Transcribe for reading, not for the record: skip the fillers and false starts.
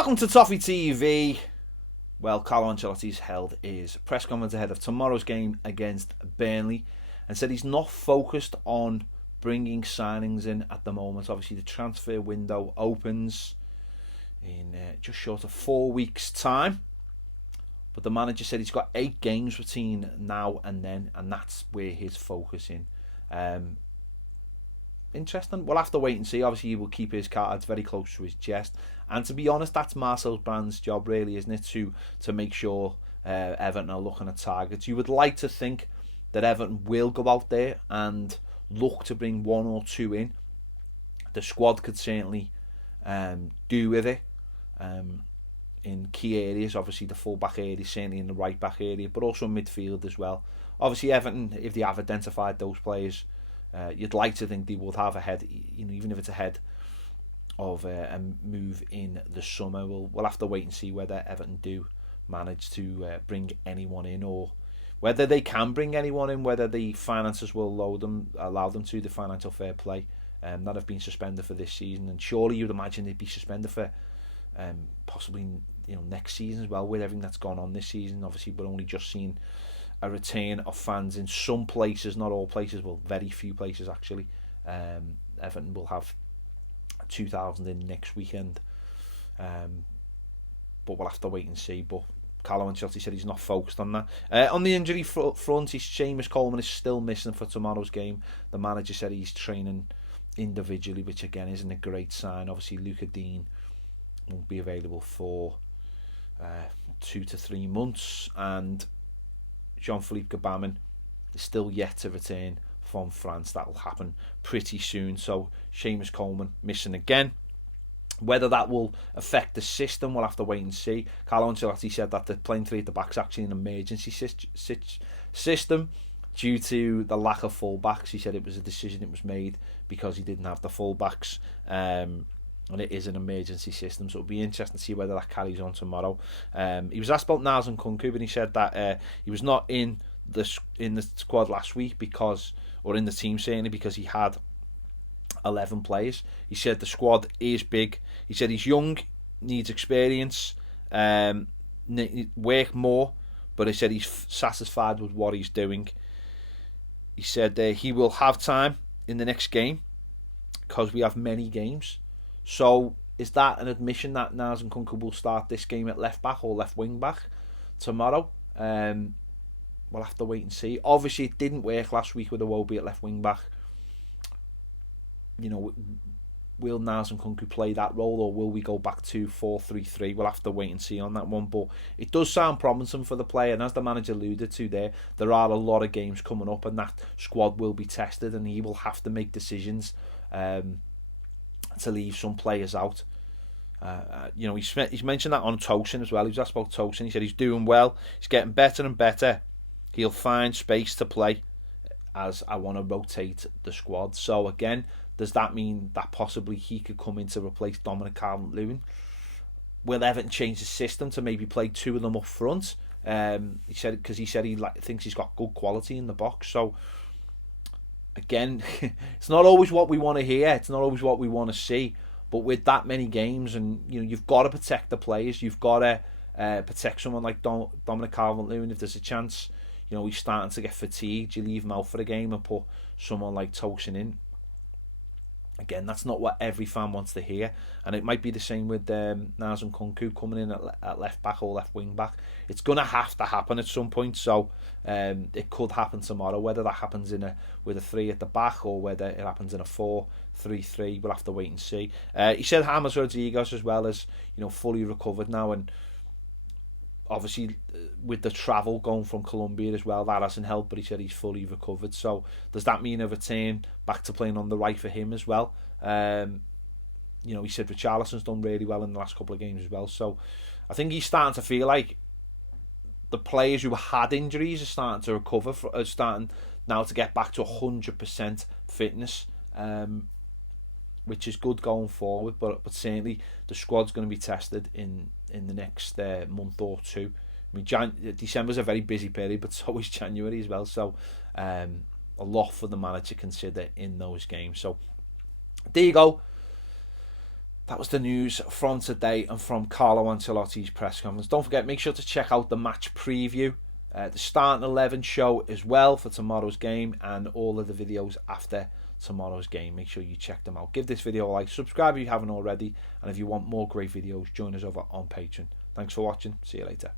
Welcome to Toffee TV. Well, Carlo Ancelotti's held his press conference ahead of tomorrow's game against Burnley and said he's not focused on bringing signings in at the moment. Obviously, the transfer window opens in just short of 4 weeks' time. But the manager said he's got 8 games between now and then, and that's where his focus in. Interesting. We'll have to wait and see. Obviously, he will keep his cards very close to his chest. And to be honest, that's Marcel Brand's job, really, isn't it? To make sure Everton are looking at targets. You would like to think that Everton will go out there and look to bring 1 or 2 in. The squad could certainly do with it in key areas. Obviously, the full-back area, certainly in the right-back area, but also midfield as well. Obviously, Everton, if they have identified those players, you'd like to think they would have ahead, even if it's ahead of a move in the summer. We'll have to wait and see whether Everton do manage to bring anyone in, or whether they can bring anyone in, whether the finances will allow them to, the financial fair play that have been suspended for this season. And surely you'd imagine they'd be suspended for possibly next season as well, with everything that's gone on this season. Obviously, we're only just seeing a return of fans in some places, not all places, well, very few places actually. Everton will have 2,000 in next weekend, but we'll have to wait and see. But Carlo Ancelotti said he's not focused on that. On the injury front, Seamus Coleman is still missing for tomorrow's game. The manager said he's training individually, which again isn't a great sign. Obviously, Luca Dean won't be available for 2 to 3 months, and Jean-Philippe Gbamin is still yet to return from France. That will happen pretty soon. So Seamus Coleman missing again. Whether that will affect the system, we'll have to wait and see. Carlo Ancelotti said that the playing 3 at the back is actually an emergency system due to the lack of fullbacks. He said it was a decision that was made because he didn't have the fullbacks. And it is an emergency system, so it'll be interesting to see whether that carries on tomorrow. He was asked about Nkounkou, and he said that he was not in the squad last week or in the team certainly, because he had 11 players. He said the squad is big. He said he's young, needs experience, work more, but he said he's satisfied with what he's doing. He said he will have time in the next game because we have many games. So is that an admission that Nkounkou will start this game at left back or left wing back tomorrow? We'll have to wait and see. Obviously, it didn't work last week with Iwobi at left wing back. Will Nkounkou play that role, or will we go back to 4-3-3? We'll have to wait and see on that one. But it does sound promising for the player, and as the manager alluded to there are a lot of games coming up, and that squad will be tested, and he will have to make decisions to leave some players out. He's mentioned that on Tosin as well. He was asked about Tosin. He said he's doing well. He's getting better and better. He'll find space to play as I want to rotate the squad. So again, does that mean that possibly he could come in to replace Dominic Calvert-Lewin? Will Everton change the system to maybe play 2 of them up front? He said he thinks he's got good quality in the box. So again, it's not always what we want to hear. It's not always what we want to see. But with that many games, and you've got to protect the players. You've got to protect someone like Dominic Calvert-Lewin. If there's a chance, he's starting to get fatigued, you leave him out for a game and put someone like Tosin in. Again, that's not what every fan wants to hear, and it might be the same with Nkounkou coming in at left back or left wing back. It's going to have to happen at some point, so it could happen tomorrow. Whether that happens with a 3 at the back or whether it happens in a 4-3-3, we'll have to wait and see. He said James Rodriguez as well as fully recovered now, and obviously with the travel going from Colombia as well, that hasn't helped, but he said he's fully recovered. So does that mean a return back to playing on the right for him as well? He said Richarlison's done really well in the last couple of games as well. So I think he's starting to feel like the players who had injuries are starting to recover, are starting now to get back to 100% fitness, which is good going forward. But certainly the squad's going to be tested in the next month or 2. I mean, December's a very busy period, but so is January as well. So a lot for the manager to consider in those games. So there you go. that was the news from today and from Carlo Ancelotti's press conference. Don't forget, make sure to check out the match preview, the starting 11 show as well for tomorrow's game, and all of the videos after tomorrow's game. Make sure you check them out. Give this video a like, subscribe if you haven't already, and if you want more great videos, join us over on Patreon. Thanks for watching. See you later.